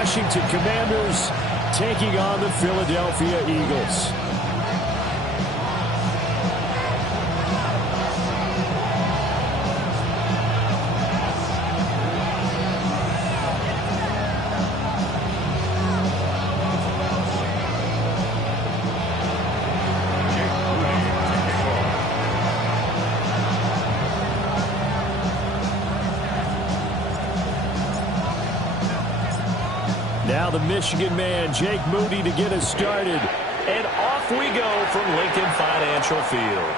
Washington Commanders taking on the Philadelphia Eagles. Now the Michigan man, Jake Moody, to get us started. And off we go from Lincoln Financial Field.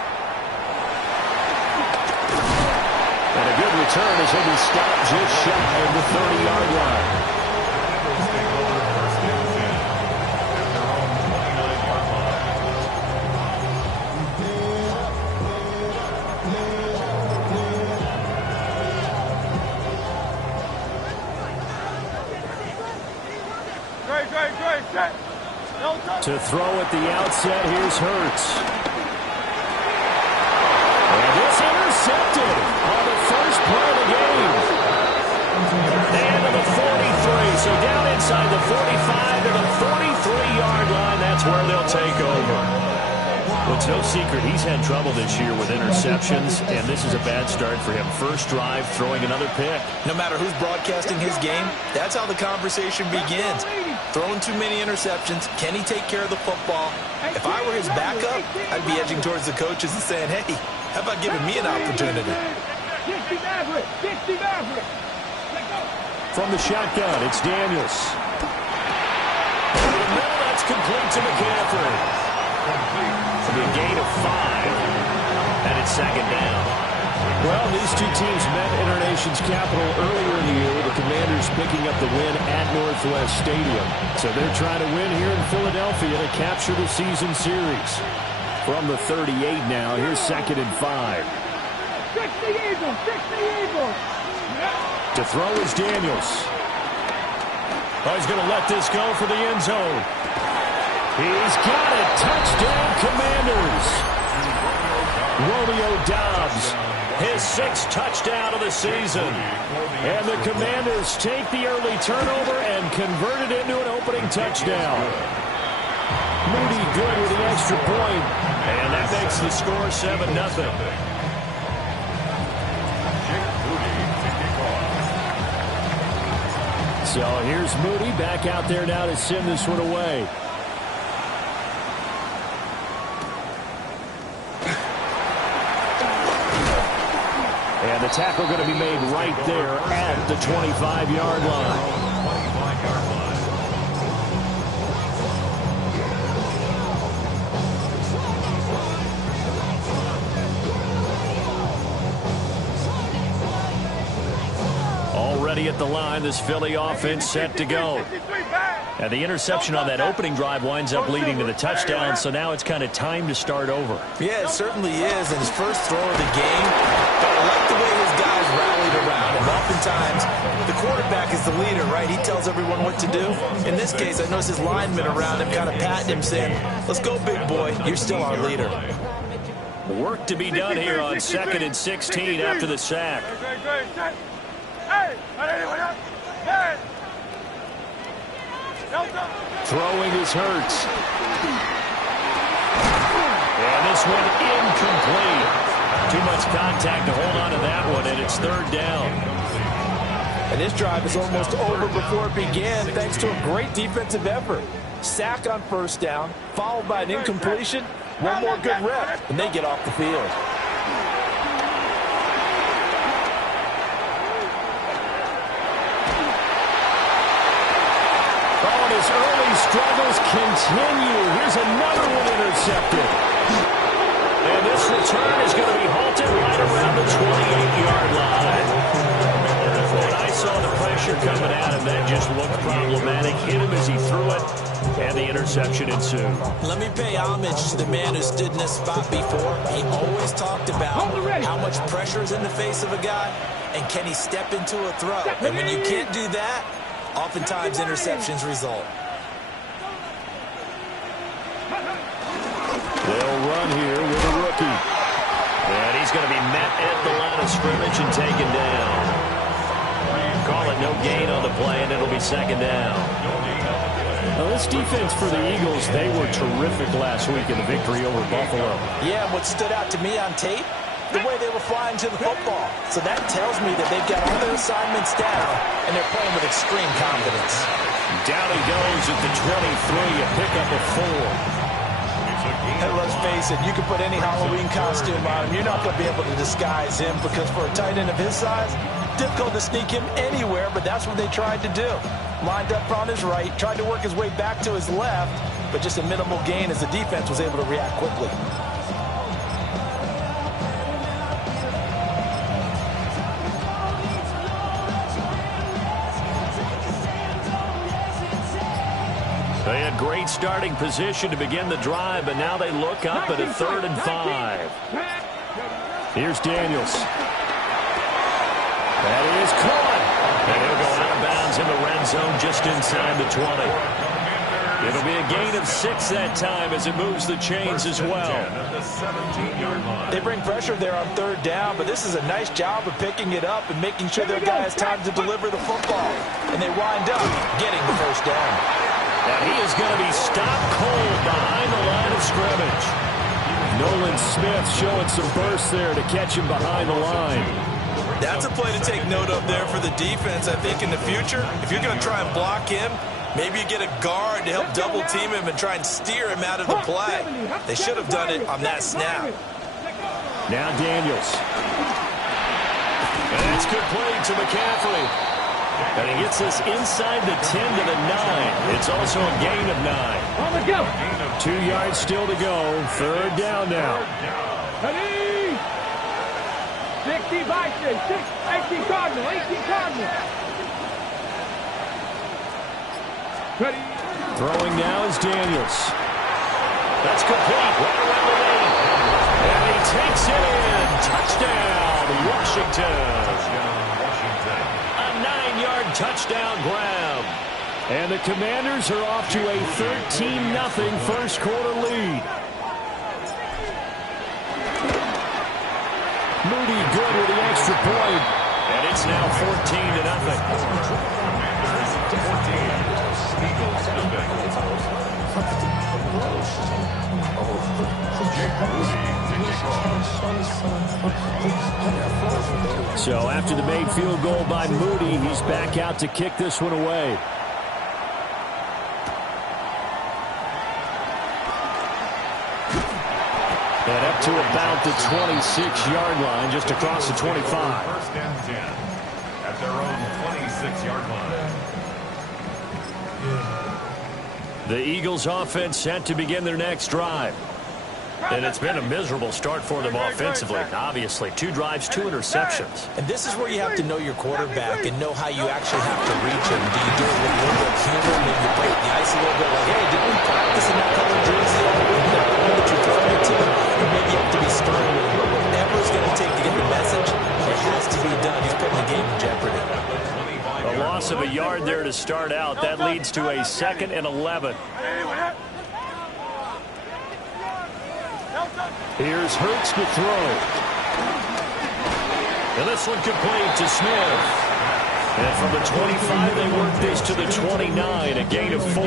And a good return as he'll be stopped just shy of the 30-yard line. To throw at the outset, here's Hurts. And it's intercepted on the first play of the game. And to the 43, so down inside the 45 to the 43-yard line, that's where they'll take over. Well, it's no secret he's had trouble this year with interceptions, and this is a bad start for him. First drive, throwing another pick. No matter who's broadcasting his game, that's how the conversation begins. Throwing too many interceptions. Can he take care of the football? If I were his backup, I'd be edging towards the coaches and saying, hey, how about giving me an opportunity? From the shotgun, it's Daniels. And now that's complete to McCaffrey. It'll be a gain of 5, and it's second down. Well, these two teams met in our nation's capital earlier in the year, with the Commanders picking up the win at Northwest Stadium. So they're trying to win here in Philadelphia to capture the season series. From the 38 now, here's second and 5. To throw is Daniels. Oh, he's going to let this go for the end zone. He's got it. Touchdown, Commanders. Romeo Doubs, his 6th touchdown of the season. And the Commanders take the early turnover and convert it into an opening touchdown. Moody good with the extra point. And that makes the score 7-0. So here's Moody back out there now to send this one away. And the tackle going to be made right there at the 25-yard line. Already at the line, this Philly offense set to go. And the interception on that opening drive winds up leading to the touchdown, so now it's kind of time to start over. Yeah, it certainly is. And his first throw of the game, but I like the way his guys rallied around him. Oftentimes, the quarterback is the leader, right? He tells everyone what to do. In this case, I noticed his linemen around him kind of patting him, saying, let's go, big boy. You're still our leader. Work to be done here on 2nd and 16 after the sack. Throwing is Hurts. And this one incomplete. Too much contact to hold on to that one, and it's 3rd down. And this drive is almost over before it began, thanks to a great defensive effort. Sack on 1st down, followed by an incompletion. One more good rep, and they get off the field. His early struggles continue. Here's another one intercepted. And this return is going to be halted right around the 28-yard line. When I saw the pressure coming at him, that just looked problematic. Hit him as he threw it, and the interception ensued. Let me pay homage to the man who stood in this spot before. He always talked about how much pressure is in the face of a guy, and can he step into a throw. And when you can't do that, oftentimes interceptions result. They'll run here with a rookie. And he's going to be met at the line of scrimmage and taken down. Call it no gain on the play, and it'll be second down. Now, this defense for the Eagles, they were terrific last week in the victory over Buffalo. Yeah, what stood out to me on tape, the way they were flying to the football. So that tells me that they've got all their assignments down, and they're playing with extreme confidence. Down he goes at the 23, a pickup of 4. And let's face it, you can put any Halloween costume on him. You're not going to be able to disguise him because for a tight end of his size, difficult to sneak him anywhere, but that's what they tried to do. Lined up on his right, tried to work his way back to his left, but just a minimal gain as the defense was able to react quickly. They had great starting position to begin the drive, but now they look up at a 3rd and 5. Here's Daniels. That is caught. And he'll go out of bounds in the red zone just inside the 20. It'll be a gain of 6 that time as it moves the chains as well. They bring pressure there on 3rd down, but this is a nice job of picking it up and making sure their guy has time to deliver the football. And they wind up getting the 1st down. And he is going to be stopped cold behind the line of scrimmage. Nolan Smith showing some burst there to catch him behind the line. That's a play to take note of there for the defense. I think in the future, if you're going to try and block him, maybe you get a guard to help double team him and try and steer him out of the play. They should have done it on that snap. Now Daniels. And it's complete to McCaffrey. And he gets this inside the 10 to the 9. It's also a gain of 9. 2 yards still to go. 3rd down now. 60 Vikings, 18 Cardinal, 18 Cardinal. Throwing now is Daniels. That's complete. Right around the lane. And he takes it in. Touchdown, Washington. A 9-yard touchdown grab. And the Commanders are off to a 13-0 first quarter lead. Moody good with the extra point. And it's now 14-0. So after the made field goal by Moody, he's back out to kick this one away. And up to about the 26-yard line, just across the 25. First and 10 at their own 26-yard line. The Eagles offense set to begin their next drive. And it's been a miserable start for them offensively. Obviously, 2 drives, 2 interceptions. And this is where you have to know your quarterback and know how you actually have to reach him. Do you do it with a little bit of humor, maybe you break the ice a little bit, like, hey, didn't we practice in that color jersey all week? That one that you're throwing it to? And maybe you have to be stern with him. But whatever it's going to take to get the message, it has to be done. He's putting the game in jeopardy. A loss of a yard there to start out. That leads to a 2nd and 11. Here's Hurts to throw. And this one complete to Smith. And from the 25, they work this to the 29, a gain of 4.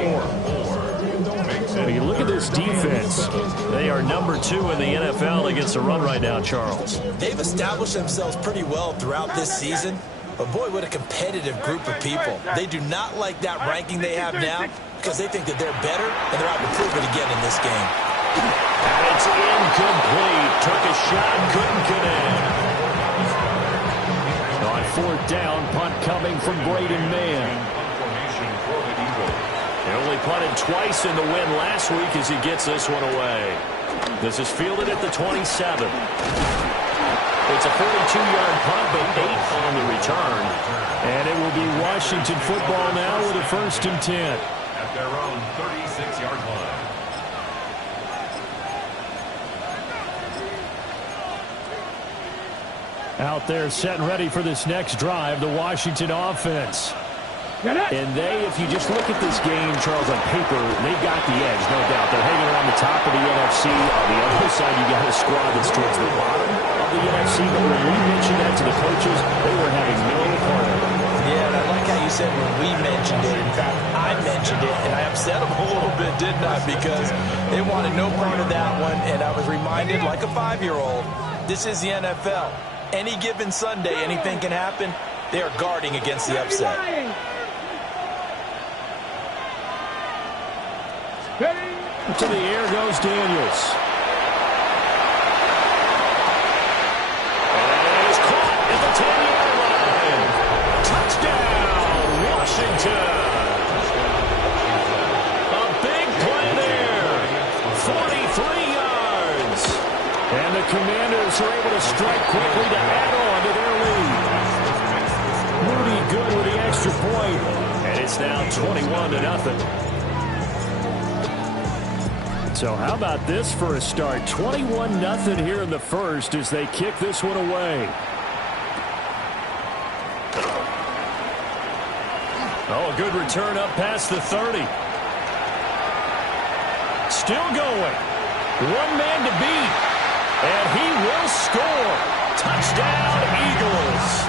When you look at this defense, they are number 2 in the NFL against the run right now, Charles. They've established themselves pretty well throughout this season. But, boy, what a competitive group of people. They do not like that ranking they have now because they think that they're better, and they're out to prove it again in this game. And it's incomplete. Took a shot, couldn't connect. on 4th down, punt coming from Braden Mann. He only punted twice in the win last week as he gets this one away. This is fielded at the 27. It's a 42-yard punt, but 8 on the return. And it will be Washington football now with a 1st and 10. At their own 36-yard line. Out there set and ready for this next drive, the Washington offense. And they, if you just look at this game, Charles, on paper, they've got the edge, no doubt. They're hanging around the top of the NFC. On the other side, you got a squad that's towards the bottom of the NFC. But when we mentioned that to the coaches, they were having no part of it. Yeah, said when we mentioned it. In fact, I mentioned it, and I upset them a little bit, didn't I? Because they wanted no part of that one, and I was reminded, like a 5-year-old, this is the NFL. Any given Sunday, anything can happen. They are guarding against the upset. To the air goes Daniels. And it is caught at the 10-yard line. Touchdown, Washington. A big play there. 43 yards. And the Commanders are able to strike quickly to add on to their lead. Moody good with the extra point. And it's now 21-0. So how about this for a start? 21-0 here in the first as they kick this one away. Oh, a good return up past the 30. Still going. One man to beat. And he will score. Touchdown, Eagles.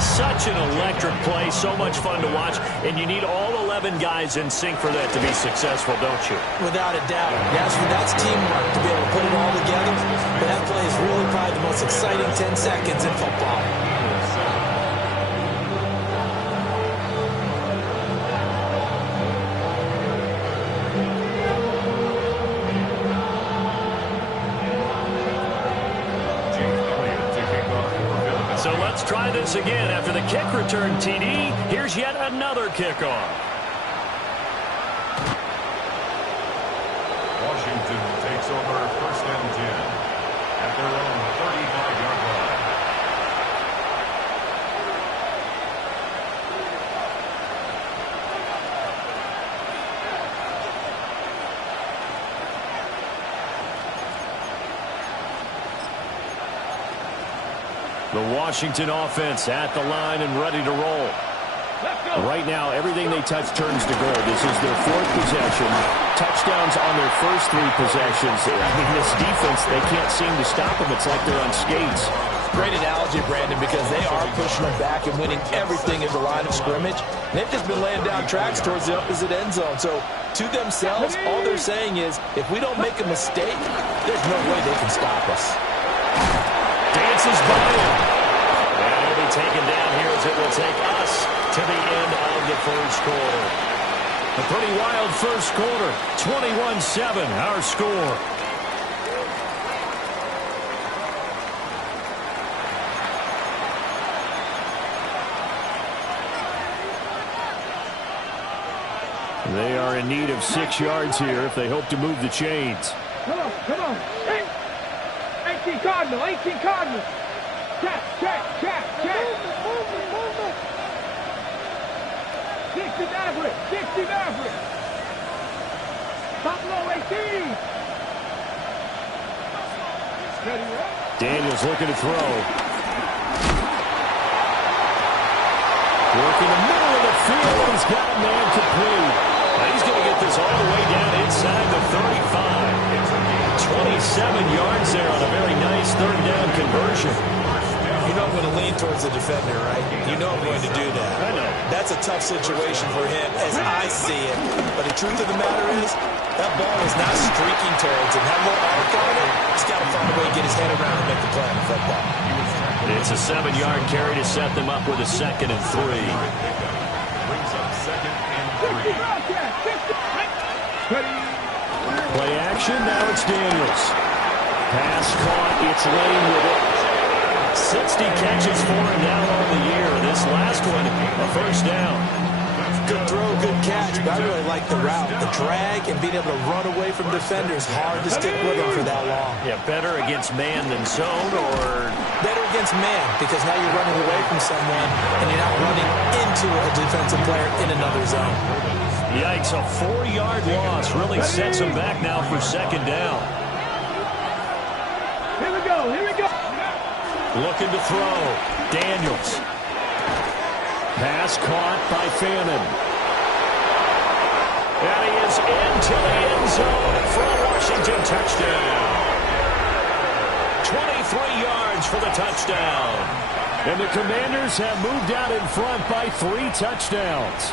Such an electric play, so much fun to watch, and you need all 11 guys in sync for that to be successful, don't you? Without a doubt. Yes, that's teamwork to be able to put it all together, but that play is really probably the most exciting 10 seconds in football. So let's try this again. After the kick return TD, here's yet another kickoff. Washington takes over first and 10 at their own 35-yard line. The Washington offense at the line and ready to roll. Right now, everything they touch turns to gold. This is their fourth possession. Touchdowns on their first 3 possessions. I mean, this defense, they can't seem to stop them. It's like they're on skates. Great analogy, Brandon, because they are pushing them back and winning everything at the line of scrimmage. And they've just been laying down tracks towards the opposite end zone. So, to themselves, all they're saying is, if we don't make a mistake, there's no way they can stop us. Dances by him. And he'll be taken down here as it will take us to the end of the first quarter. A pretty wild first quarter. 21-7, our score. They are in need of 6 yards here if they hope to move the chains. Come on, come on. 18 Cardinal, 18 Cardinal. Check, check, check, check. 60 Maverick, 60 Maverick. Buffalo 18. Daniels looking to throw. Working the middle of the field. He's got a man complete. Now he's going to get this all the way down inside the 35. 27 yards there on a very nice third down conversion. You know I'm going to lean towards the defender, right? You know I'm going to do that. I know. That's a tough situation for him as I see it. But the truth of the matter is, that ball is not streaking towards him. That little arc on it, he's got to find a way to get his head around and make the play on the football. It's a 7-yard carry to set them up with a 2nd and 3. Brings up 2nd and 3. Play action, now it's Daniels. Pass caught, it's Lane with it. 60 catches for him now on the year. This last one, a first down. Good throw, good catch, but I really like the route. The drag and being able to run away from defenders, hard to stick with them for that long. Yeah, better against man than zone, or? Better against man, because now you're running away from someone and you're not running into a defensive player in another zone. Yikes, a 4-yard loss really sets him back now for 2nd down. Here we go, here we go. Looking to throw. Daniels. Pass caught by Fannin. And he is into the end zone for a Washington touchdown. 3 yards for the touchdown. And the Commanders have moved out in front by 3 touchdowns.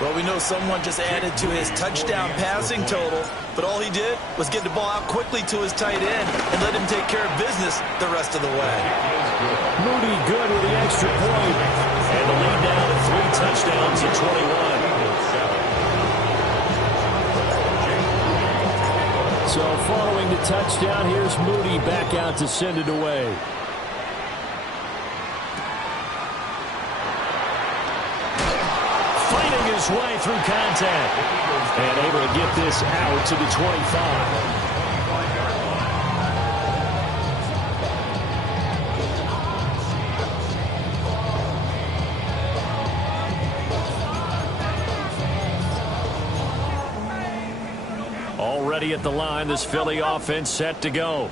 Well, we know someone just added to his touchdown passing total, but all he did was get the ball out quickly to his tight end and let him take care of business the rest of the way. Moody good with the extra point. And the lead down to 3 touchdowns at 21. So following the touchdown, here's Moody back out to send it away. Fighting his way through contact. And able to get this out to the 25. Already at the line, this Philly offense set to go.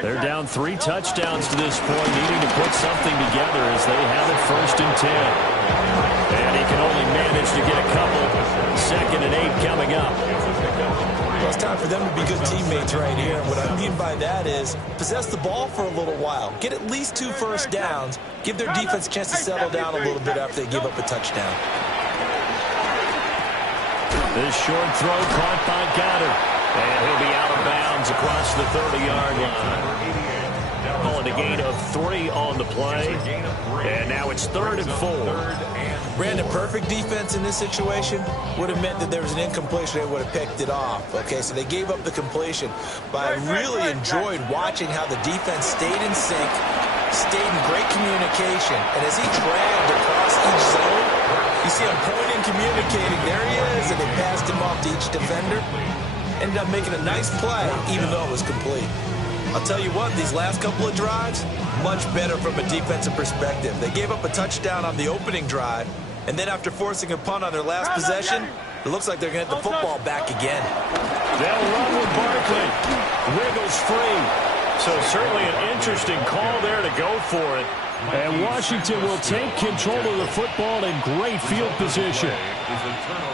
They're down 3 touchdowns to this point, needing to put something together as they have it 1st and 10. And he can only manage to get a couple. 2nd and 8 coming up. Well, it's time for them to be good teammates right here. What I mean by that is possess the ball for a little while. Get at least 2 first downs. Give their defense a chance to settle down a little bit after they give up a touchdown. This short throw caught by Goddard. And he'll be out of bounds across the 30-yard line. Calling a gain of 3 on the play. And now it's 3rd and 4. Brandon, perfect defense in this situation would have meant that there was an incompletion. They would have picked it off. Okay, so they gave up the completion. But I really enjoyed watching how the defense stayed in sync, stayed in great communication. And as he dragged across each zone, you see him pointing, communicating. There he is, and they passed him off to each defender. Ended up making a nice play, even though it was complete. I'll tell you what, these last couple of drives, much better from a defensive perspective. They gave up a touchdown on the opening drive, and then after forcing a punt on their last possession, it looks like they're going to get the football back again. They'll run with Barkley. Wiggles free. So certainly an interesting call there to go for it. And Washington will take control of the football in great field position.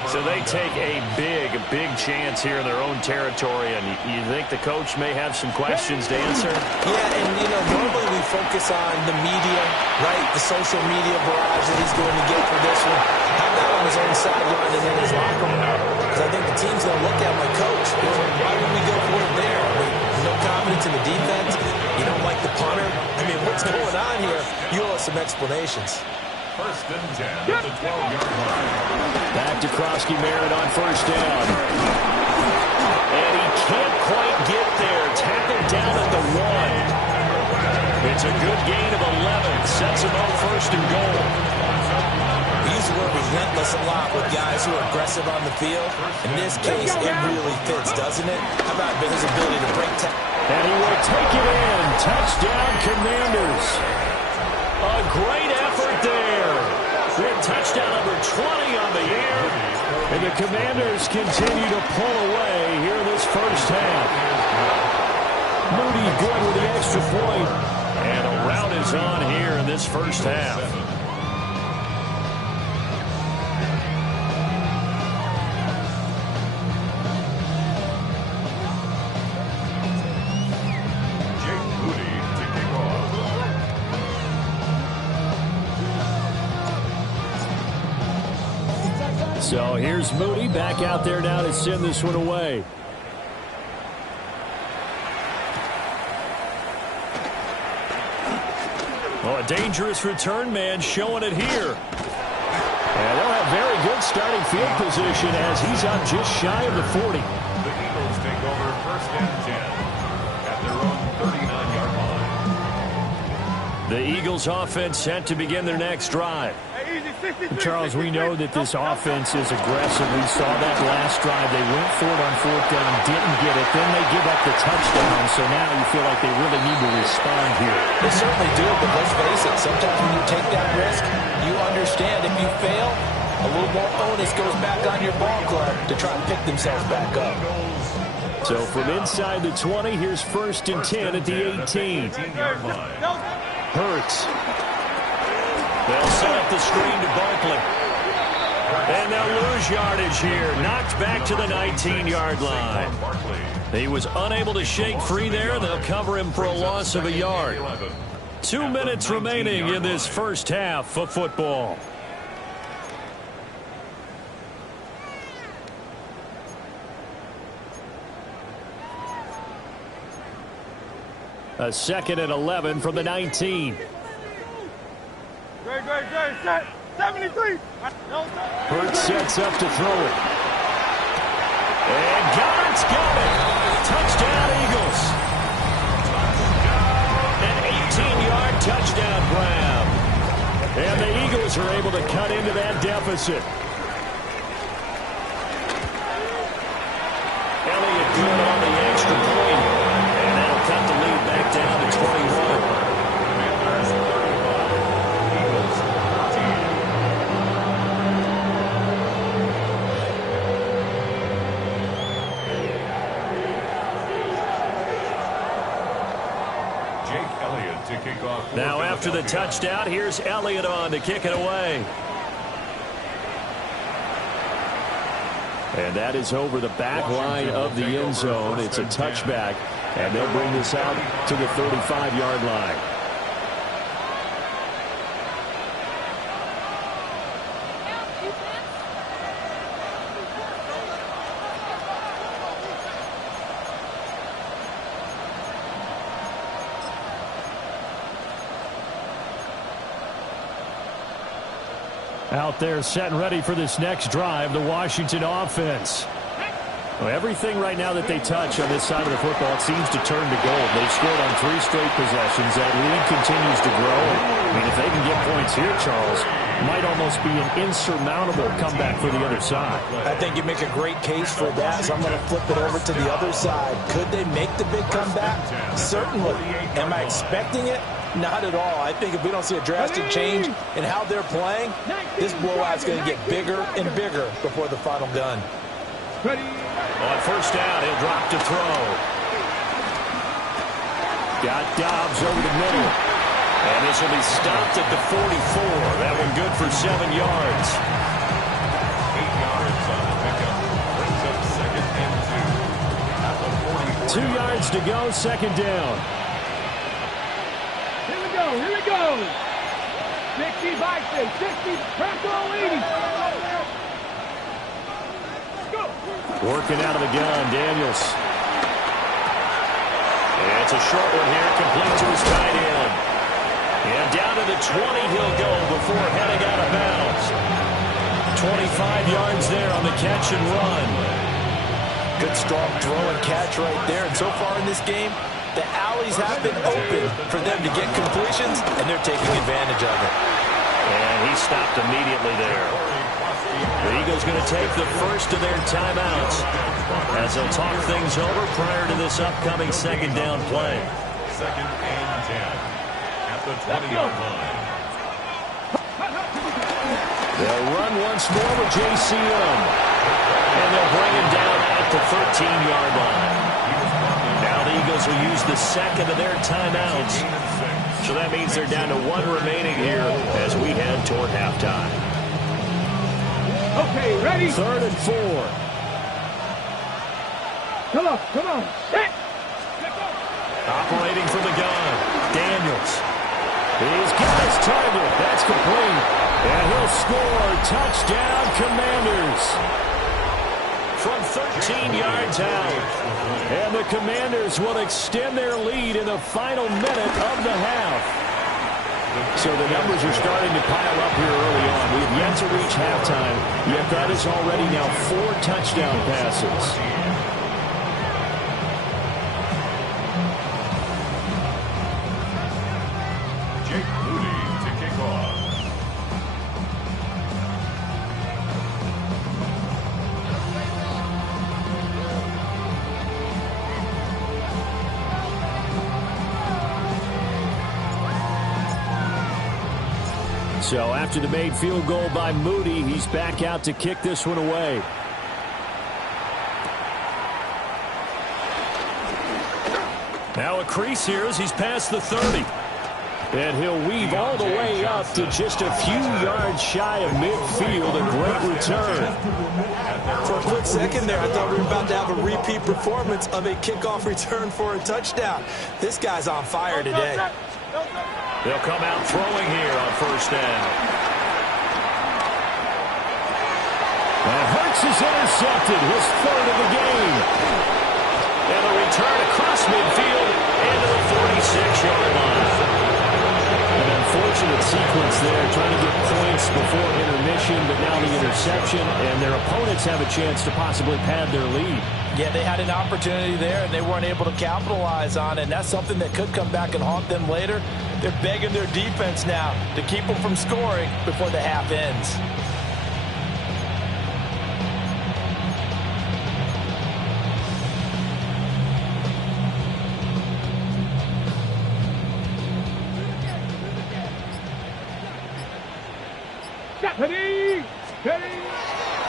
So they take a big chance here in their own territory. And you think the coach may have some questions to answer? Yeah, and, you know, normally we focus on the media, right? The social media barrage that he's going to get for this one. How about on his own sideline and in his locker room? Because I think the team's going to look at my coach. Why would we go for it there? I mean, no confidence in the defense. You don't like the punter. I mean, what's going on here? You owe us some explanations. 1st and 10 at the 12-yard line. Back to Krosky Merritt on 1st down. And he can't quite get there. Tackled down at the 1. It's a good gain of 11. Sets him up 1st and goal. We use the word relentless a lot with guys who are aggressive on the field. In this case, it really fits, doesn't it? How about his ability to break tackles? And he will take it in. Touchdown, Commanders. A great effort there. With touchdown number 20 on the year. And the Commanders continue to pull away here in this 1st half. Moody good with the extra point. And a rout is on here in this 1st half. So here's Moody back out there now to send this one away. Well, a dangerous return man showing it here. And they'll have very good starting field position as he's up just shy of the 40. The Eagles take over 1st and 10 at their own 39-yard line. The Eagles offense set to begin their next drive. Charles, we know that this offense is aggressive. We saw that last drive. They went for it on 4th down, didn't get it. Then they give up the touchdown. So now you feel like they really need to respond here. They certainly do, but let's face it. Sometimes when you take that risk, you understand if you fail, a little more onus goes back on your ball club to try and pick themselves back up. So from inside the 20, here's 1st and 10 at the 18. Hurts. They'll set up the screen to Barkley. And they'll lose yardage here. Knocked back to the 19-yard line. He was unable to shake free there. They'll cover him for a loss of a yard. 2 minutes remaining in this first half of football. A 2nd and 11 from the 19. Great, set. 73. Hurts sets up to throw it. And God's got it. Touchdown, Eagles. An 18-yard touchdown grab. And the Eagles are able to cut into that deficit. Elliott good on the extra point. And that'll cut the lead back down to 21. Now after the touchdown, here's Elliott on to kick it away. And that is over the back line of the end zone. It's a touchback, and they'll bring this out to the 35-yard line. Out there set and ready for this next drive, the Washington offense. Well, everything right now that they touch on this side of the football, it seems to turn to gold. They've scored on 3 straight possessions. That lead continues to grow. I mean, if they can get points here, Charles, might almost be an insurmountable comeback for the other side. I think you make a great case for that, so I'm going to flip it over to the other side. Could they make the big comeback? Certainly. Am I expecting it? Not at all. I think if we don't see a drastic change in how they're playing, this blowout's going to get bigger and bigger before the final gun. On first down, he'll drop to throw. Got Dobbs over the middle. And this will be stopped at the 44. That one good for 7 yards. 8 yards on the pickup. Brings up 2nd and 2. At the 2 yards to go, 2nd down. Here we go. 60 Vikings, 60, Purple 80. Go. Working out of the gun, Daniels. And it's a short one here, complete to his tight end. And down to the 20 he'll go before heading out of bounds. 25 yards there on the catch and run. Good strong throw and catch right there. And so far in this game, the alleys have been open for them to get completions, and they're taking advantage of it. And he stopped immediately there. The Eagles going to take the first of their timeouts as they'll talk things over prior to this upcoming 2nd down play. 2nd and 10 at the 20-yard line. They'll run once more with JCM. And they'll bring him down at the 13-yard line. Now the Eagles will use the 2nd of their timeouts. So that means they're down to 1 remaining here as we head toward halftime. Okay, ready? 3rd and 4. Come on. Set. Operating from the gun, Daniels. He's got his target. That's complete. And he'll score. Touchdown, Commanders. From 13 yards out. And the Commanders will extend their lead in the final minute of the half. So the numbers are starting to pile up here early on. We have yet to reach halftime, yet that is already now 4 touchdown passes. So after the made field goal by Moody, he's back out to kick this one away. Now a crease here as he's past the 30. And he'll weave all the way up to just a few yards shy of midfield. A great return. For a quick second there, I thought we were about to have a repeat performance of a kickoff return for a touchdown. This guy's on fire today. They'll come out throwing here on first down. And Hurts is intercepted, his third of the game. And a return across midfield into the 46-yard line. An unfortunate sequence there, trying to get points before intermission, but now the interception, and their opponents have a chance to possibly pad their lead. Yeah, they had an opportunity there, and they weren't able to capitalize on it, and that's something that could come back and haunt them later. They're begging their defense now to keep them from scoring before the half ends.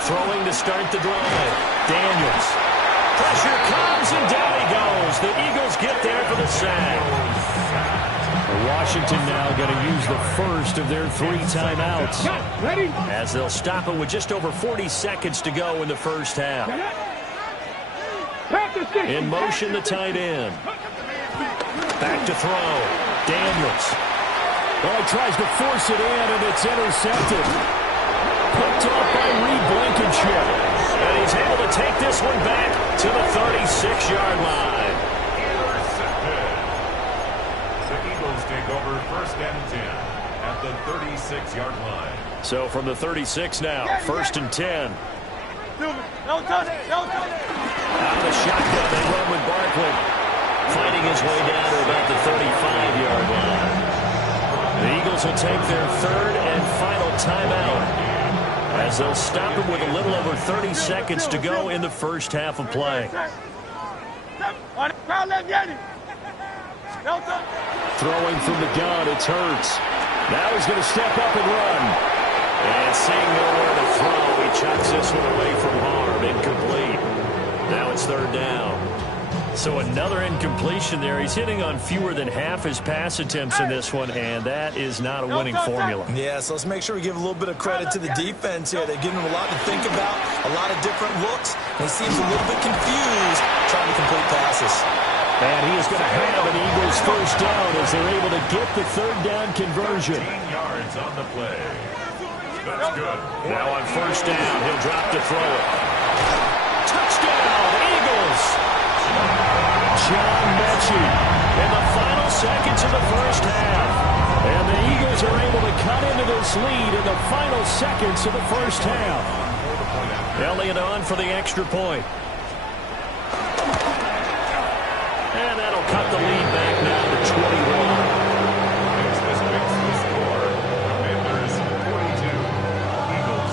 Throwing to start the drive. Daniels. Pressure comes, and down he goes. The Eagles get there for the sack. Washington now going to use the first of their 3 timeouts. As they'll stop it with just over 40 seconds to go in the first half. In motion, the tight end. Back to throw. Daniels. Well, he tries to force it in, and it's intercepted. Picked off by Reed Blankenship. And he's able to take this one back to the 36-yard line. The Eagles take over first and 10 at the 36-yard line. So from the 36 now, first and 10. Out of the shotgun, they run with Barkley. Fighting his way down to about the 35-yard line. The Eagles will take their third and final timeout, as they'll stop him with a little over 30 seconds to go in the first half of play. Throwing from the gun, it's Hurts. Now he's going to step up and run. And seeing nowhere to throw, he chucks this one away from harm. Incomplete. Now it's third down. So another incompletion there. He's hitting on fewer than half his pass attempts in this one, and that is not a winning formula. Yeah, so let's make sure we give a little bit of credit to the defense here. They're giving him a lot to think about, a lot of different looks, and he seems a little bit confused trying to complete passes. And he is going to have an Eagles first down as they're able to get the third down conversion. 15 yards on the play. That's good. Now on first down, he'll drop to throw it. Touchdown, Eagles! John Mechie in the final seconds of the first half. And the Eagles are able to cut into this lead in the final seconds of the first half. Elliott on for the extra point. And that'll cut the lead back now to 21. This makes the score. Commanders 42, Eagles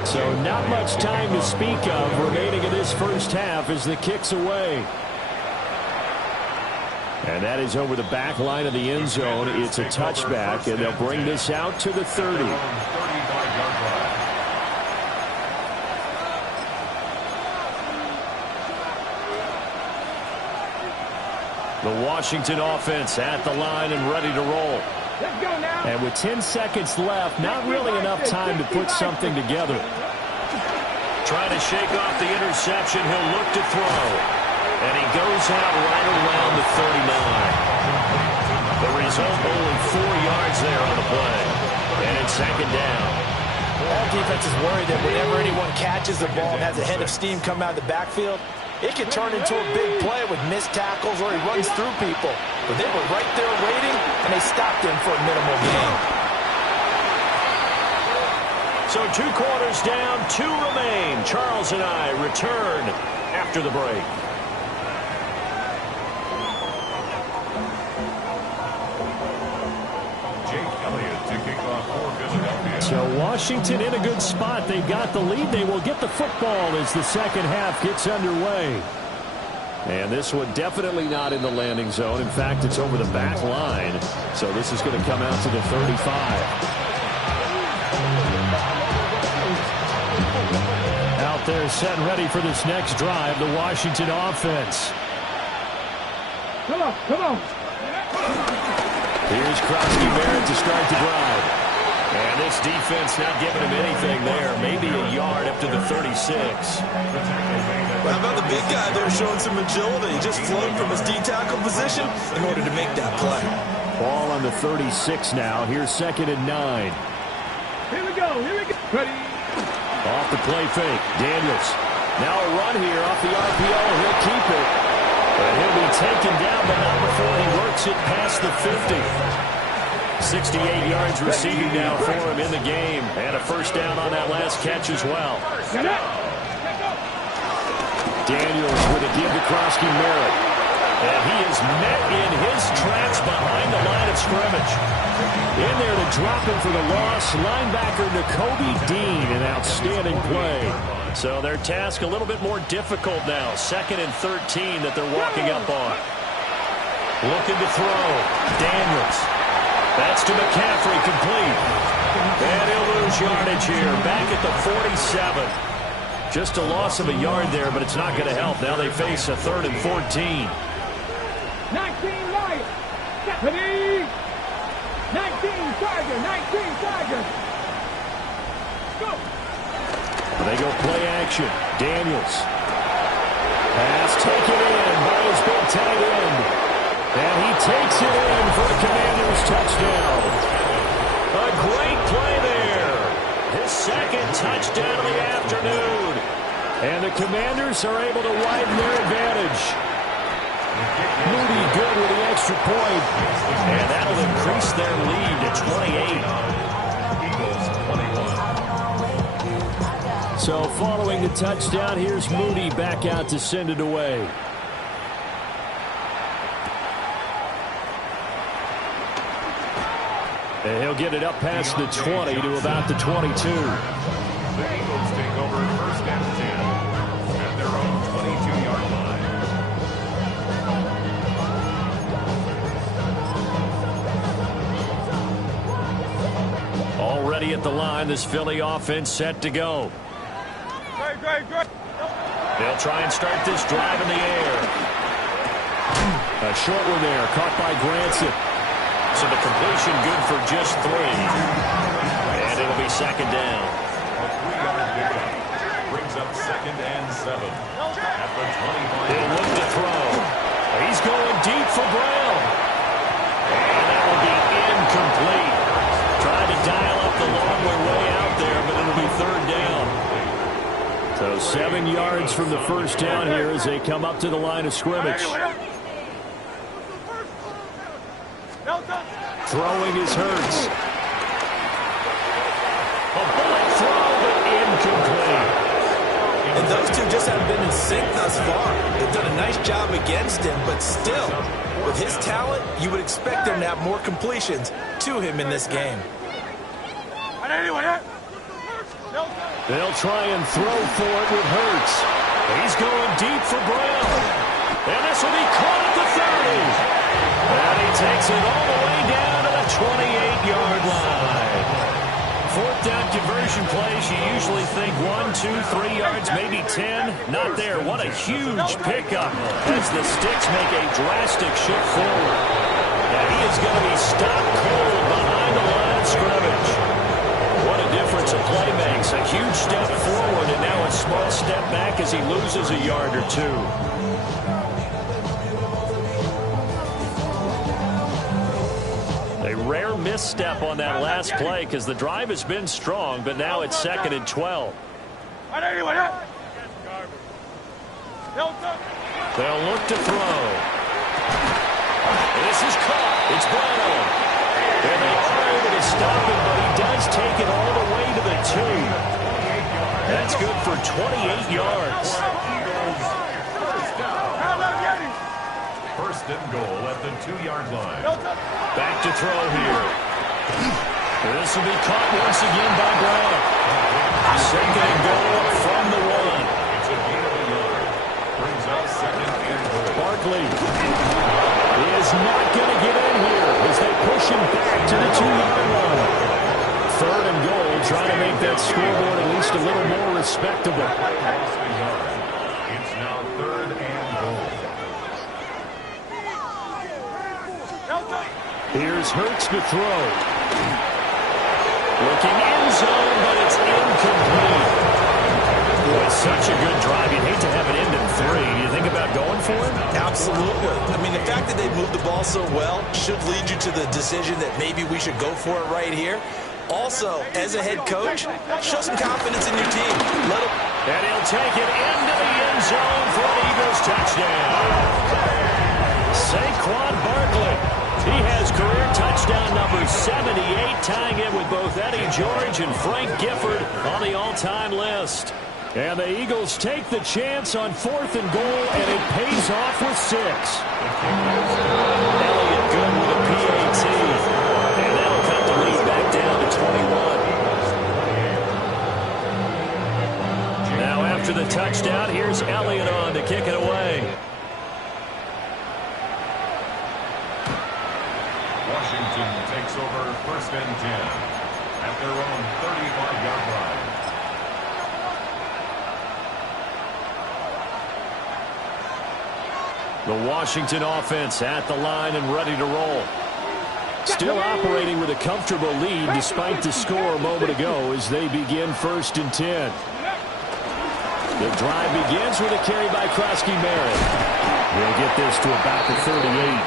21. So not much time to speak of remaining in this first half as the kick's away. And that is over the back line of the end zone. It's a touchback, and they'll bring this out to the 30. The Washington offense at the line and ready to roll. Let's go now. And with 10 seconds left, not really enough time to put something together. Trying to shake off the interception, he'll look to throw. And he goes out right around the 39. The result, only 4 yards there on the play. And it's second down. All defenses worry that whenever anyone catches the ball and has a head of steam come out of the backfield, it can turn into a big play with missed tackles or he runs through people. But they were right there waiting, and they stopped him for a minimal gain. So 2 quarters down, 2 remain. Charles and I return after the break. So Washington in a good spot. They've got the lead. They will get the football as the second half gets underway. And this one definitely not in the landing zone. In fact, it's over the back line. So this is going to come out to the 35. Out there set and ready for this next drive, the Washington offense. Come on, come on. Here's Krosky-Barrett to start the drive. And this defense not giving him anything there. Maybe a yard up to the 36. Well, how about the big guy there showing some agility? He just floated from his D-tackle position in order to make that play. Ball on the 36 now. Here's 2nd and 9. Here we go. Ready. Off the play fake. Daniels. Now a run here off the RPO. He'll keep it. But he'll be taken down, but not before he works it past the 50. 68 yards receiving now for him in the game. And a first down on that last catch as well. Daniels with a give to Krosky-Barrett. And he is met in his tracks behind the line of scrimmage. In there to drop him for the loss, linebacker Nakobe Dean, an outstanding play. So their task a little bit more difficult now. 2nd and 13 that they're walking up on. Looking to throw. Daniels. That's to McCaffrey, complete. And he'll lose yardage here. Back at the 47. Just a loss of a yard there, but it's not going to help. Now they face a 3rd and 14. 19 Lions. Ready. 19 Tigers. 19 Tigers. Go. They go play action. Daniels. Pass taken in by his big tight end. And he takes it in for the Commanders' touchdown. A great play there. His 2nd touchdown of the afternoon. And the Commanders are able to widen their advantage. Moody good with the extra point. And that'll increase their lead to 28. So following the touchdown, here's Moody back out to send it away. And he'll get it up past the 20 to about the 22. The Eagles take over 1st and 10 at their own 22-yard line. Already at the line, this Philly offense set to go. They'll try and start this drive in the air. A short one there, caught by Granson. So the completion good for just 3. And it'll be 2nd down. A 3-yard pickup brings up 2nd and 7 at the 21. He'll look to throw. He's going deep for Brown. And that will be incomplete. Trying to dial up the long way out there, but it'll be 3rd down. So 7 yards from the first down here as they come up to the line of scrimmage. Throwing is Hurts. A bullet throw, but incomplete. And those two just haven't been in sync thus far. They've done a nice job against him, but still, with his talent, you would expect him to have more completions to him in this game. They'll try and throw for it with Hurts. He's going deep for Brown. And this will be caught at the 30. And he takes it all the way down to the 28-yard line. 4th down conversion plays, you usually think 1, 2, 3 yards, maybe 10. Not there. What a huge pickup as the Sticks make a drastic shift forward. Now he is going to be stopped cold behind the line of scrimmage. What a difference a play makes. A huge step forward and now a small step back as he loses a yard or 2. A rare misstep on that last play because the drive has been strong, but now it's 2nd and 12. They'll look to throw. This is caught. It's Brown. And they are able to stop him, but he does take it all the way to the 2. That's good for 28 yards. 1st and goal at the 2-yard line. Back to throw here. This will be caught once again by Brown. 2nd and goal from the 1. It's a gain of a yard. Brings up 2nd and goal. Barkley is not going to get in here as they push him back to the 2-yard line. 3rd and goal, trying to make that scoreboard at least a little more respectable. It's now 3rd and goal. Here's Hurts to throw. Looking end zone, but it's incomplete. Boy, such a good drive. You'd hate to have it end in 3. Do you think about going for it? Absolutely. I mean, the fact that they moved the ball so well should lead you to the decision that maybe we should go for it right here. Also, as a head coach, show some confidence in your team. Let him. And he'll take it into the end zone for an Eagles touchdown. Saquon Barkley. He has career touchdown number 78, tying it with both Eddie George and Frank Gifford on the all-time list. And the Eagles take the chance on 4th and goal, and it pays off with 6. Elliott good with a PAT. And that'll cut the lead back down to 21. Now after the touchdown, here's Elliott on to kick it away. Washington takes over 1st and 10 at their own 35-yard line. The Washington offense at the line and ready to roll. Still operating with a comfortable lead despite the score a moment ago as they begin 1st and 10. The drive begins with a carry by Krosky-Merritt. He'll get this to about the 38.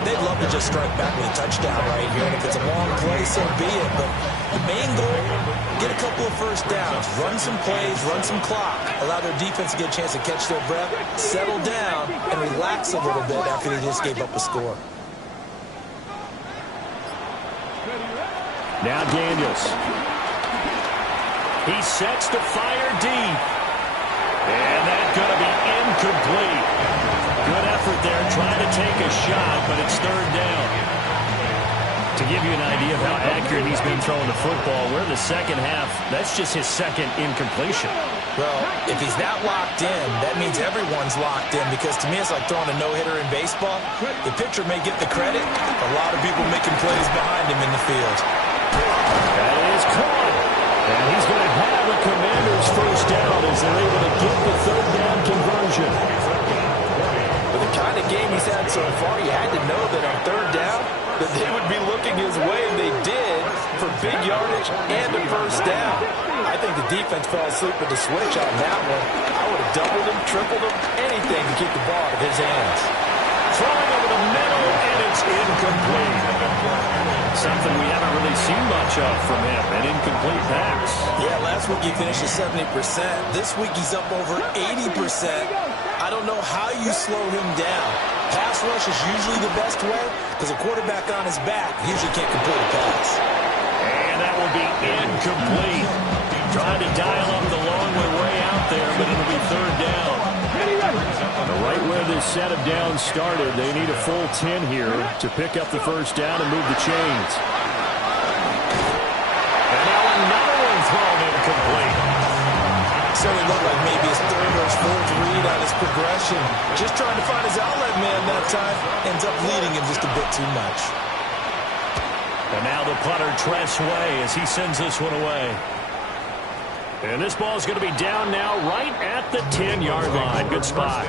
They'd love to just strike back with a touchdown right here, and if it's a long play, so be it. But the main goal, get a couple of first downs, run some plays, run some clock, allow their defense to get a chance to catch their breath, settle down, and relax a little bit after they just gave up a score. Now Daniels. He sets to fire deep. And that's going to be incomplete. Good effort there trying to take a shot, but it's 3rd down. To give you an idea of how accurate he's been throwing the football, we're in the second half. That's just his 2nd incompletion. Well, if he's that locked in, that means everyone's locked in, because to me it's like throwing a no-hitter in baseball. The pitcher may get the credit, a lot of people making plays behind him in the field. That is caught. And he's going to have a Commander's first down as they're able to get the 3rd down conversion. With the kind of game he's had so far, you had to know that on 3rd down that they would be looking his way, and they did, for big yardage and a first down. I think the defense fell asleep with the switch on that one. I would have doubled him, tripled him, anything to keep the ball out of his hands. Throwing over the middle, and it's incomplete. Something we haven't really seen much of from him, an incomplete pass. Yeah, last week he finished at 70%. This week he's up over 80%. I don't know how you slow him down. Pass rush is usually the best way, because a quarterback on his back usually can't complete a pass. And that will be incomplete. Trying to dial up the long way out there, but it'll be 3rd down. Right where this set of downs started, they need a full 10 here to pick up the first down and move the chains. And now another one thrown incomplete. Certainly looked like maybe his 3rd or his 4th read on his progression. Just trying to find his outlet man that time. Ends up leading him just a bit too much. And now the punter Tress Way as he sends this one away. And this ball is going to be down now right at the 10-yard line. Good spot.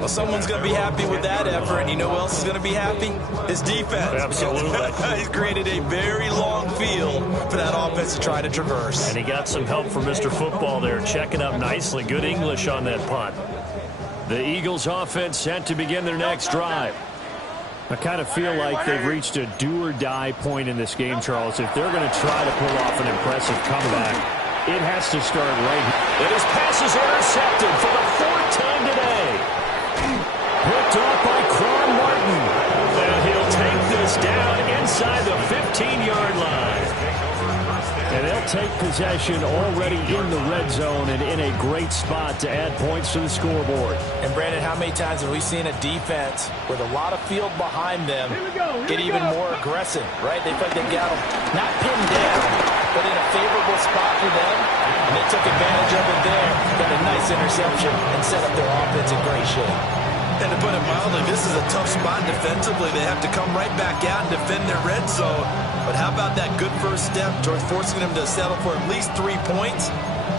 Well, someone's going to be happy with that effort, and you know who else is going to be happy? His defense. Absolutely. He's created a very long field for that offense to try to traverse. And he got some help from Mr. Football there, checking up nicely. Good English on that punt. The Eagles offense set to begin their next drive. I kind of feel like they've reached a do-or-die point in this game, Charles. If they're going to try to pull off an impressive comeback, it has to start right here. And his pass is intercepted for the 4th time today. Picked off by Quan Martin. And he'll take this down inside the 15-yard line. And they'll take possession already in the red zone and in a great spot to add points to the scoreboard. And, Brandon, how many times have we seen a defense with a lot of field behind them get even more aggressive, right? They feel like they got them not pinned down, but in a favorable spot for them, and they took advantage of it there, got a nice interception, and set up their offense in great shape. And to put it mildly, this is a tough spot defensively. They have to come right back out and defend their red zone. But how about that good first step towards forcing them to settle for at least 3 points?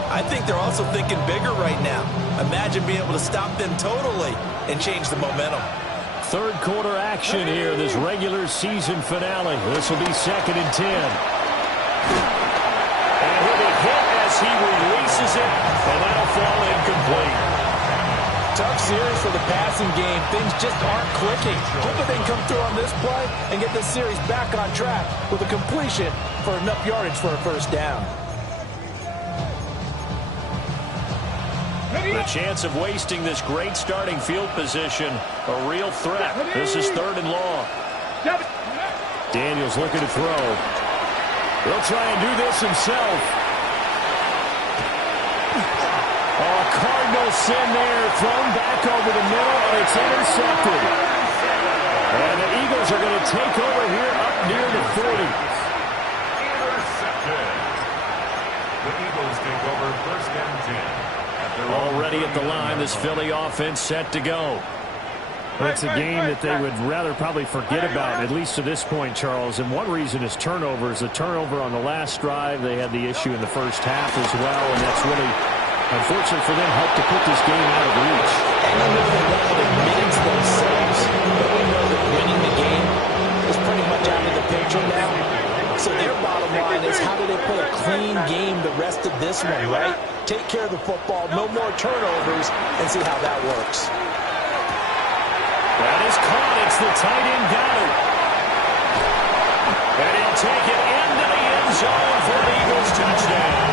I think they're also thinking bigger right now. Imagine being able to stop them totally and change the momentum. Third quarter action here, this regular season finale. This will be 2nd and 10. And he'll be hit as he releases it, and that'll fall incomplete. Tough series for the passing game. Things just aren't clicking. Hoping they can come through on this play and get this series back on track with a completion for enough yardage for a first down. The chance of wasting this great starting field position, a real threat. This is 3rd and long. Daniels looking to throw. He'll try and do this himself. Oh, Cardinal sin there, thrown back over the middle, and it's intercepted. And the Eagles are going to take over here up near the 40. Intercepted. The Eagles take over 1st and 10. Already at the line, this Philly offense set to go. It's a game that they would rather probably forget about, at least to this point, Charles. And one reason is turnovers. The turnover on the last drive, they had the issue in the first half as well, and that's really, unfortunate for them, helped to put this game out of reach. And even though they won't admit it to themselves, but we know that winning the game is pretty much out of the picture now. So their bottom line is, how do they play a clean game the rest of this one, right? Take care of the football, no more turnovers, and see how that works. That is caught. It's the tight end Goddard. And he'll take it into the end zone for an Eagles touchdown.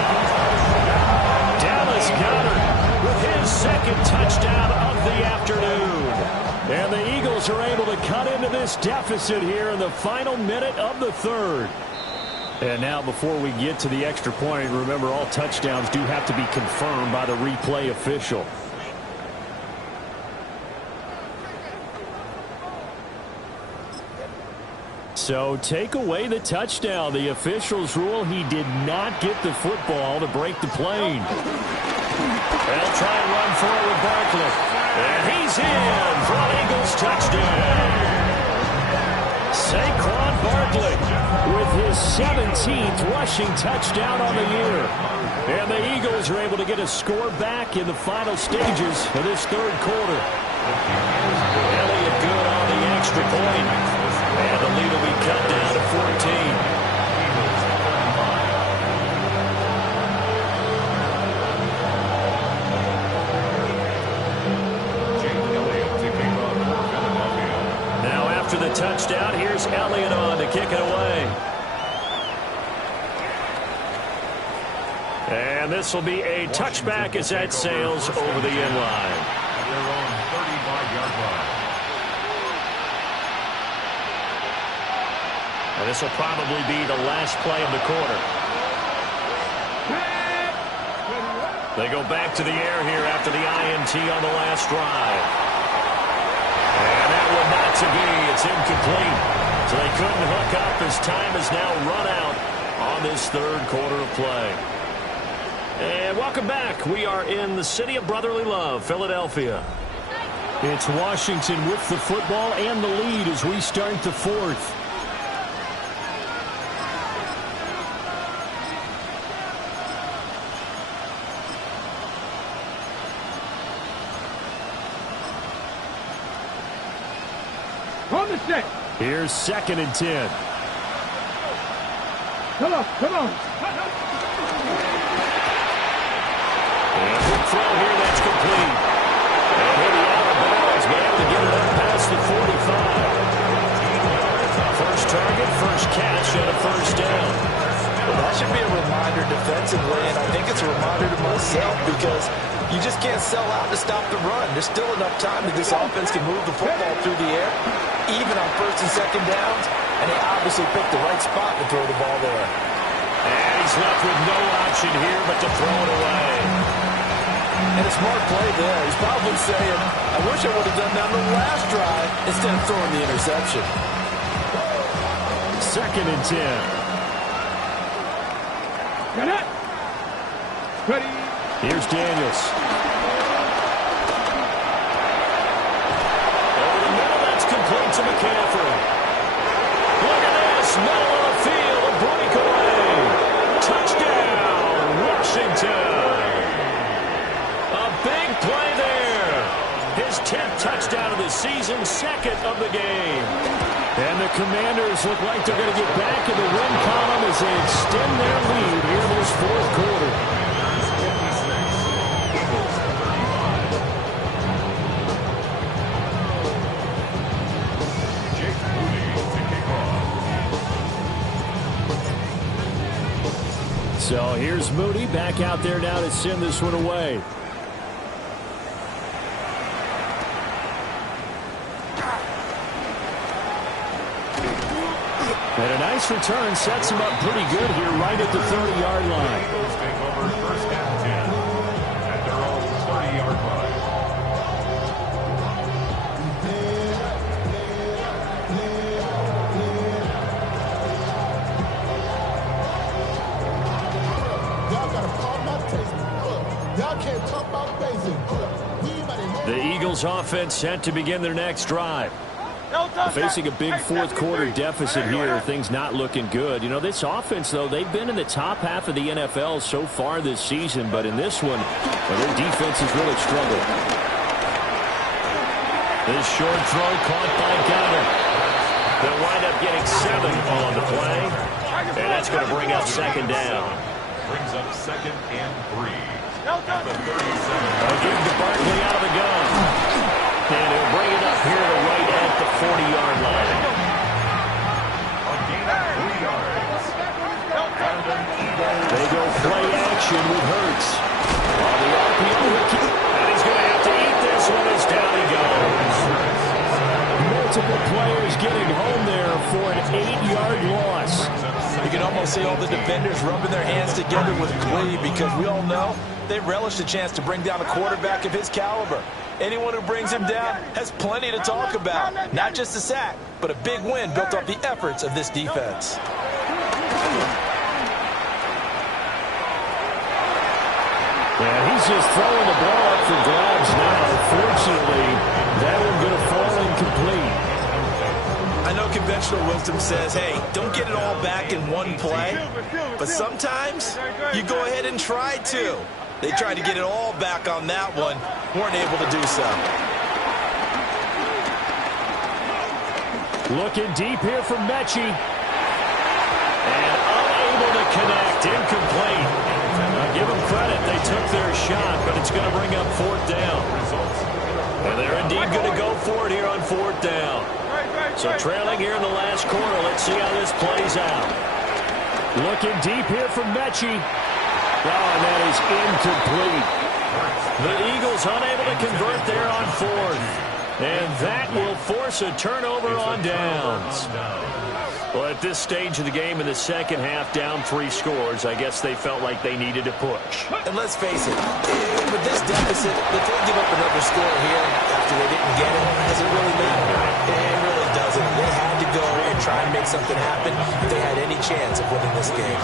Dallas Goddard with his 2nd touchdown of the afternoon. And the Eagles are able to cut into this deficit here in the final minute of the 3rd. And now, before we get to the extra point, remember, all touchdowns do have to be confirmed by the replay official. So take away the touchdown. The officials rule he did not get the football to break the plane. They'll try and run forward Barkley. And he's in for an Eagles touchdown. Saquon Barkley with his 17th rushing touchdown on the year. And the Eagles are able to get a score back in the final stages of this 3rd quarter. Elliott good on the extra point. And the lead will be cut down to 14. After the touchdown, here's Elliott on to kick it away. And this will be a touchback as that sails over the end line. At their own 35-yard line. And this will probably be the last play of the quarter. They go back to the air here after the INT on the last drive. And that one not to be. It's incomplete. So they couldn't hook up as time has now run out on this 3rd quarter of play. And welcome back. We are in the city of brotherly love, Philadelphia. It's Washington with the football and the lead as we start the 4th. On the set. Here's 2nd and 10. Come on, come on. And quick throw here, that's complete. And he'll be out of bounds, but able to get it up past the 45. First target, first catch, and a first down. Well, that should be a reminder defensively, and I think it's a reminder to myself because you just can't sell out to stop the run. There's still enough time that this offense can move the football through the air, even on 1st and 2nd downs, and they obviously picked the right spot to throw the ball there. And he's left with no option here but to throw it away. And a smart play there. He's probably saying, I wish I would have done that on the last drive instead of throwing the interception. 2nd and 10. Got it. Ready. Here's Daniels. Over the middle, that's complete to McCaffrey. Look at this, middle of the field, a breakaway. Touchdown, Washington. A big play there. His 10th touchdown of the season's second of the game. And the Commanders look like they're going to get back in the win column as they extend their lead here in this fourth quarter. So here's Moody back out there now to send this one away. And a nice return sets him up pretty good here right at the 30-yard line. Eagles take over first and 10 at their own 30-yard line. Y'all can't talk about basic. The Eagles offense set to begin their next drive. Facing a big fourth quarter deficit here, things not looking good. You know, this offense, though, they've been in the top half of the NFL so far this season, but in this one, well, their defense has really struggled. This short throw caught by Goddard. They'll wind up getting 7 on the play, and that's going to bring up second down. Brings up second and 3 at the 37. They'll give to Barkley out of the gun. And he'll bring it up here to right at the 40-yard line. A gain of 3 yards. They go play action with Hurts. On the RPO, And he's going to have to eat this one as down he goes. multiple players getting home there for an 8-yard loss. You can almost see all the defenders rubbing their hands together with glee because we all know they relish the chance to bring down a quarterback of his caliber. Anyone who brings him down has plenty to talk about. Not just a sack, but a big win built off the efforts of this defense. And he's just throwing the ball up for grabs now. Fortunately, that one going to fall incomplete. I know conventional wisdom says, hey, don't get it all back in one play. But sometimes you go ahead and try to. They tried to get it all back on that one. Weren't able to do so. Looking deep here from Mechie. And unable to connect. Incomplete. Now give them credit. They took their shot, but it's going to bring up fourth down. And they're indeed going to go for it here on fourth down. So trailing here in the last quarter. Let's see how this plays out. Looking deep here from Mechie. Oh, and that is incomplete. The Eagles unable to convert there on fourth. And that will force a turnover on downs. Well, at this stage of the game in the second half, down 3 scores, I guess they felt like they needed to push. And let's face it, with this deficit, if they give up another score here after they didn't get it, does it really matter? It really doesn't. They had to go and try and make something happen if they had any chance of winning this game.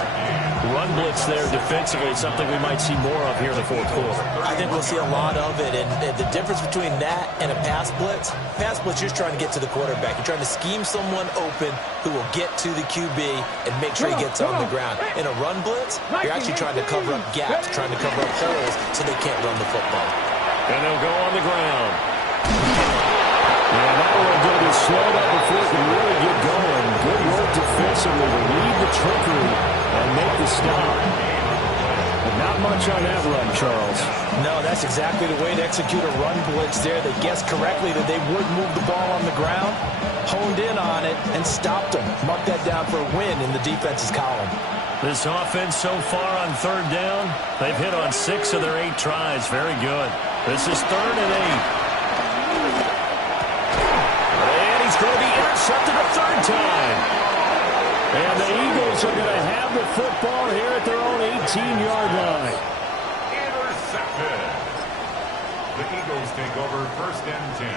Run blitz there defensively, something we might see more of here in the fourth quarter. I think we'll see a lot of it, and the difference between that and a pass blitz, you're just trying to get to the quarterback. You're trying to scheme someone open who will get to the QB and make sure he gets on the ground. In a run blitz, you're actually trying to cover up gaps, trying to cover up holes so they can't run the football. And they'll go on the ground. And that one going to be slowed up before it can really get going. Good work defensively to lead the trickery and make the stop. But not much on that run, Charles. No, that's exactly the way to execute a run blitz there. They guessed correctly that they would move the ball on the ground, honed in on it, and stopped them. Mark that down for a win in the defense's column. This offense so far on third down, they've hit on 6 of their 8 tries. Very good. This is 3rd and 8. And he's going to be intercepted a 3rd time. And the Eagles are going to have the football here at their own 18-yard line. Intercepted. The Eagles take over 1st and 10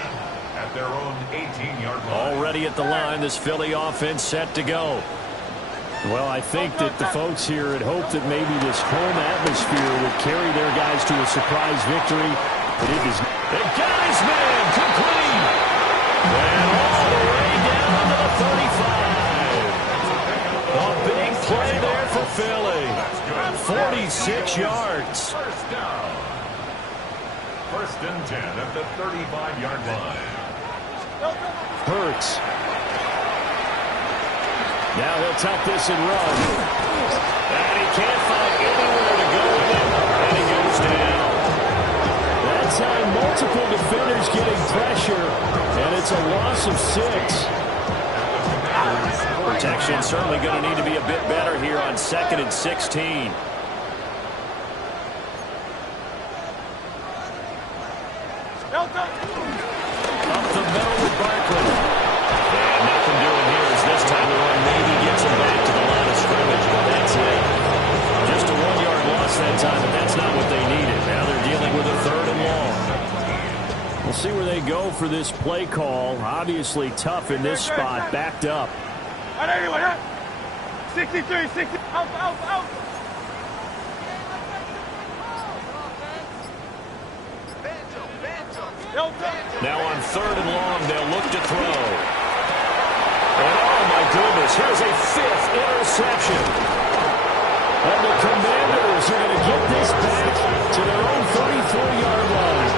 at their own 18-yard line. Already at the line, this Philly offense set to go. Well, I think that the folks here had hoped that maybe this home atmosphere would carry their guys to a surprise victory, but it is. They got his man complete. And all the way down to the 35. A big play there for Philly. 46 yards. First down. 1st and 10 at the 35-yard line. Hurts. Now he'll tuck this and run. And he can't find anywhere to go with it. And he goes down. That time, multiple defenders getting pressure. And it's a loss of 6. Protection certainly going to need to be a bit better here on 2nd and 16. Up the middle with Barkley. And nothing doing here as this time around maybe gets him back to the line of scrimmage, but that's it. Just a 1-yard loss that time, but that's not what they needed. Now they're dealing with a 3rd and long. We'll see where they go for this play call. Obviously tough in this spot, backed up. 63, 60, out. Now on 3rd and long, they'll look to throw. And oh my goodness, here's a 5th interception. And the Commanders are going to get this back to their own 34-yard line.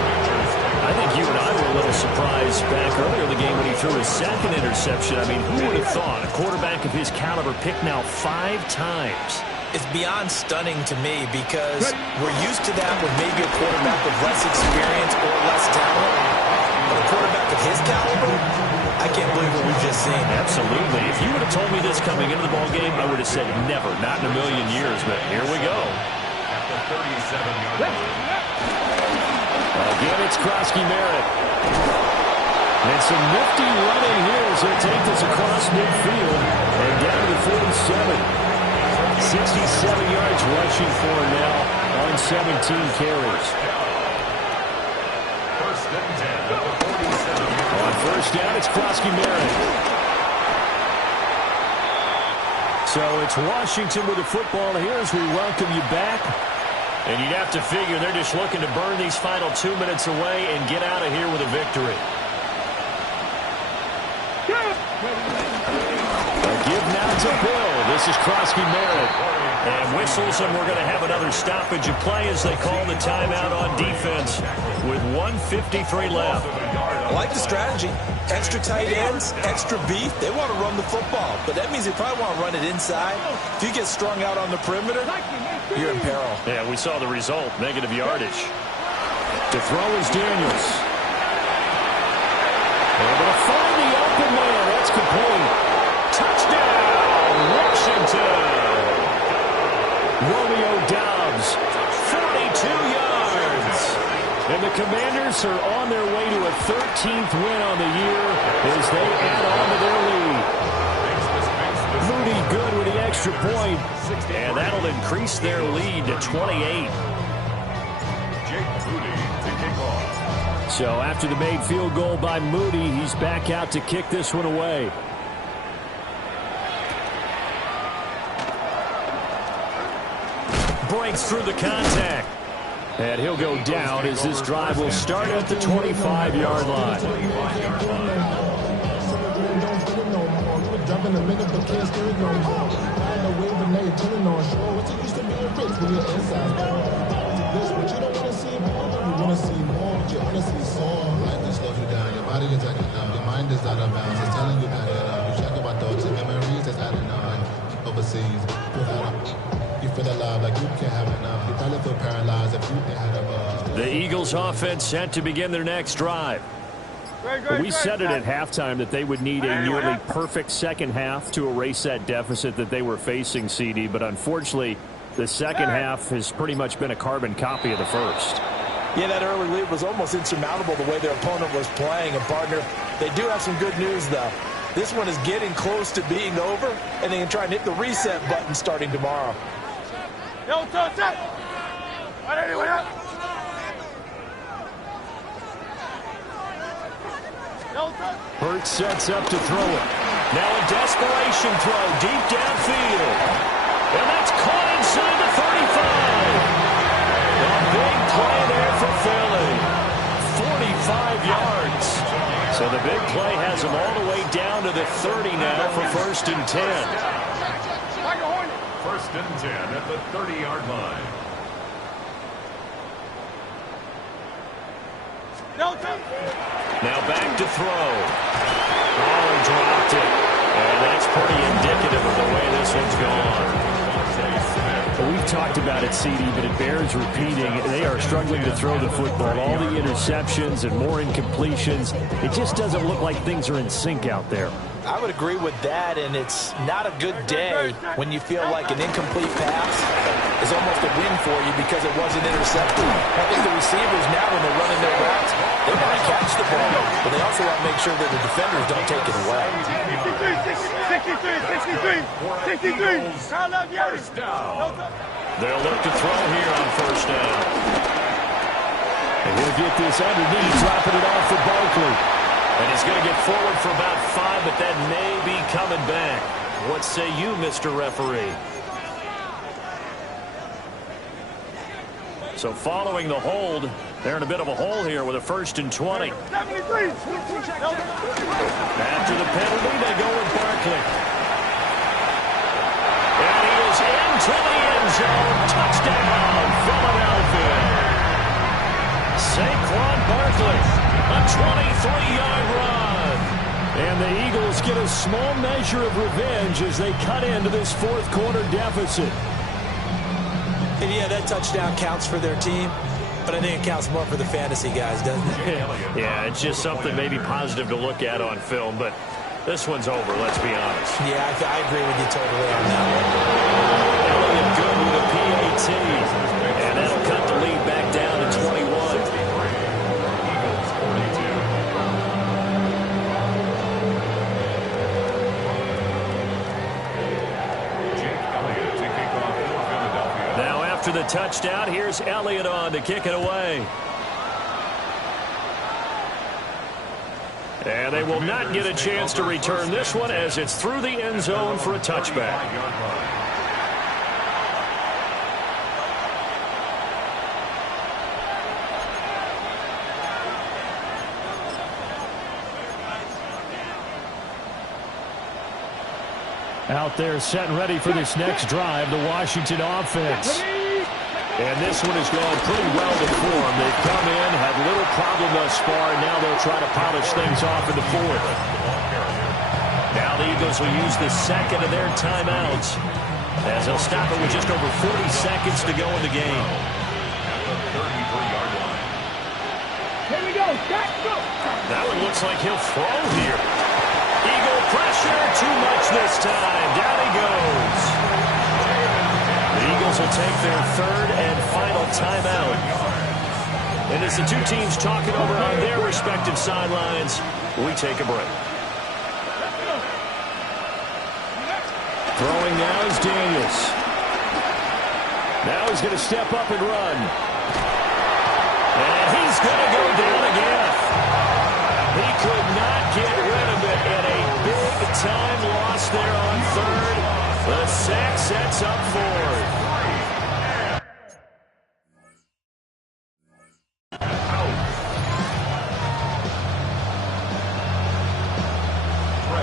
I think you and I were a little surprised back earlier in the game when he threw his 2nd interception. I mean, who would have thought a quarterback of his caliber picked now 5 times? It's beyond stunning to me because we're used to that with maybe a quarterback with less experience or less talent. But a quarterback of his caliber, I can't believe what we've just seen. Absolutely. If you would have told me this coming into the ballgame, I would have said never, not in a million years. But here we go. At the 37-yard line. Again, it's Krosky-Merritt. And some nifty running here as he'll take this across midfield and down to the 47. 67 yards rushing for him now on 17 carries. First and 10 at the 47. On first down, it's Krosky-Merritt. So it's Washington with the football here as we welcome you back. And you'd have to figure they're just looking to burn these final 2 minutes away and get out of here with a victory. A give now to Bill. This is Krosky-Merritt. And whistles, and we're going to have another stoppage of play as they call the timeout on defense with 1:53 left. I like the strategy. Extra tight ends, extra beef. They want to run the football, but that means they probably want to run it inside. If you get strung out on the perimeter, you're in peril. Yeah, we saw the result, negative yardage. To throw is Daniels. Able to find the open man. That's complete. Touchdown, Washington. Romeo Doubs, 42 yards. And the Commanders are on their way to a 13th win on the year as they add on to their lead. Moody good with the extra point, and that'll increase their lead to 28. So after the made field goal by Moody, he's back out to kick this one away. Breaks through the contact. And he'll go down as this drive will start at the 25-yard line. Your mind is out of bounds. It's telling you that you check about thoughts and memories that's adding on overseas. You feel alive like you can't have enough. You probably feel paralyzed if you had a buzz. The Eagles offense set to begin their next drive. We said it at halftime that they would need a nearly perfect second half to erase that deficit that they were facing, CD, but unfortunately the second half has pretty much been a carbon copy of the first. Yeah, that early lead was almost insurmountable the way their opponent was playing. And, partner, they do have some good news, though. This one is getting close to being over, and they can try and hit the reset button starting tomorrow. Hurts sets up to throw it. Now a desperation throw deep downfield. And that's caught inside the 35. A big play there for Philly. 45 yards. So the big play has them all the way down to the 30 now for 1st and 10. 1st and 10 at the 30-yard line. Now back to throw. Oh, he dropped it. And that's pretty indicative of the way this one's gone. Well, we've talked about it, CD, but it bears repeating. They are struggling to throw the football. All the interceptions and more incompletions. It just doesn't look like things are in sync out there. I would agree with that, and it's not a good day when you feel like an incomplete pass is almost a win for you because it wasn't intercepted. I think the receivers now, when they're running their routes, they want to catch the ball, but they also want to make sure that the defenders don't take it away. 63. First down. They'll look to throw here on first down. And he'll get this underneath, dropping it off for Barkley. And he's going to get forward for about 5, but that may be coming back. What say you, Mr. Referee? So following the hold, they're in a bit of a hole here with a 1st and 20. 73. After the penalty, they go with Barkley. And he is into the end zone. Touchdown, Philadelphia. Saquon Barkley, a 23-yard run. And the Eagles get a small measure of revenge as they cut into this 4th quarter deficit. And yeah, that touchdown counts for their team, but I think it counts more for the fantasy guys, doesn't it? Yeah, it's just something maybe positive to look at on film, but this one's over, let's be honest. Yeah, I agree with you totally on that one. Elliott good with a PAT, and that'll cut the lead back down to 21. After the touchdown, here's Elliott on to kick it away. And they will not get a chance to return this one as it's through the end zone for a touchback. Out there set and ready for this next drive, the Washington offense. And this one has gone pretty well to form. They've come in, had little problem thus far, and now they'll try to polish things off in the 4th. Now the Eagles will use the 2nd of their timeouts as they'll stop it with just over 40 seconds to go in the game. Here we go. Jack, go. That one looks like he'll throw here. Eagle pressure, too much this time. Down he goes. The Eagles will take their 3rd and final timeout. And as the two teams talking over on their respective sidelines, we take a break. Throwing now is Daniels. Now he's going to step up and run. And he's going to go down again. He could not get rid of it, and a big-time loss there on 3rd. The sack sets up 4th.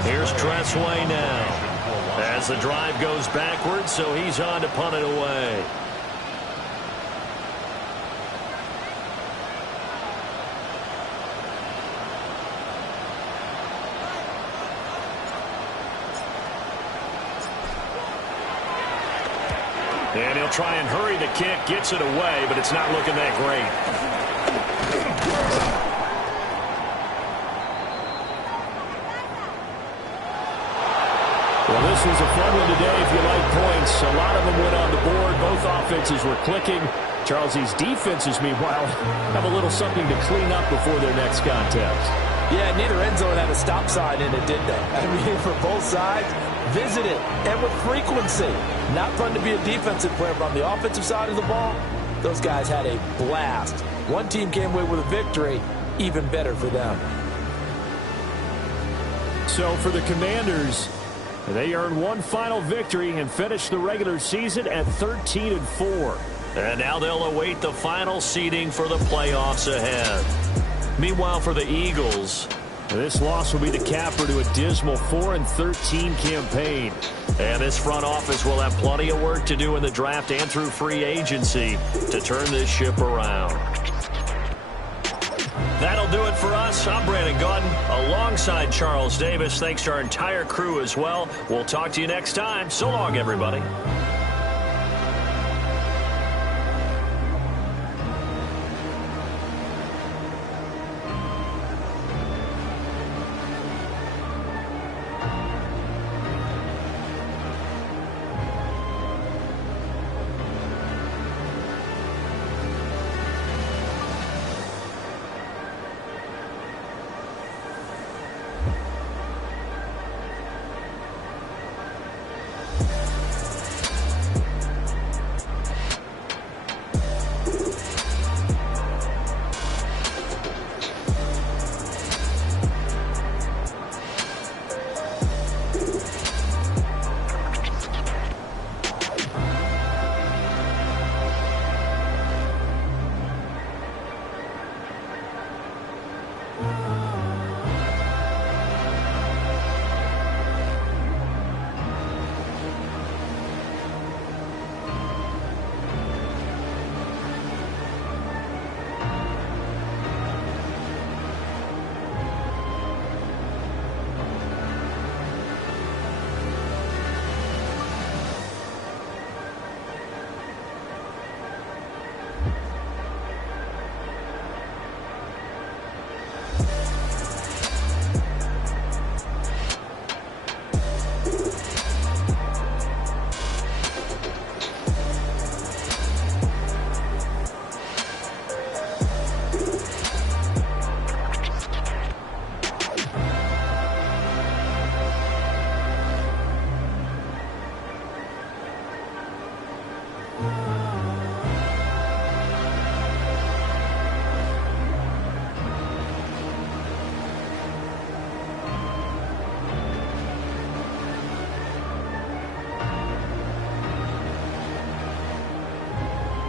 Here's Tressway now as the drive goes backwards, so he's on to punt it away. And he'll try and hurry the kick, gets it away, but it's not looking that great. Well, this was a fun one today if you like points. A lot of them went on the board. Both offenses were clicking. Charles, these defenses, meanwhile, have a little something to clean up before their next contest. Yeah, neither end zone had a stop sign in it, did they? I mean, for both sides, visit it, and with frequency. Not fun to be a defensive player, but on the offensive side of the ball, those guys had a blast. One team came away with a victory, even better for them. So for the Commanders, they earned one final victory and finished the regular season at 13-4. And now they'll await the final seeding for the playoffs ahead. Meanwhile, for the Eagles, this loss will be the capper to a dismal 4-13 campaign. And this front office will have plenty of work to do in the draft and through free agency to turn this ship around. That'll do it for us. I'm Brandon Gaudin alongside Charles Davis. Thanks to our entire crew as well. We'll talk to you next time. So long, everybody.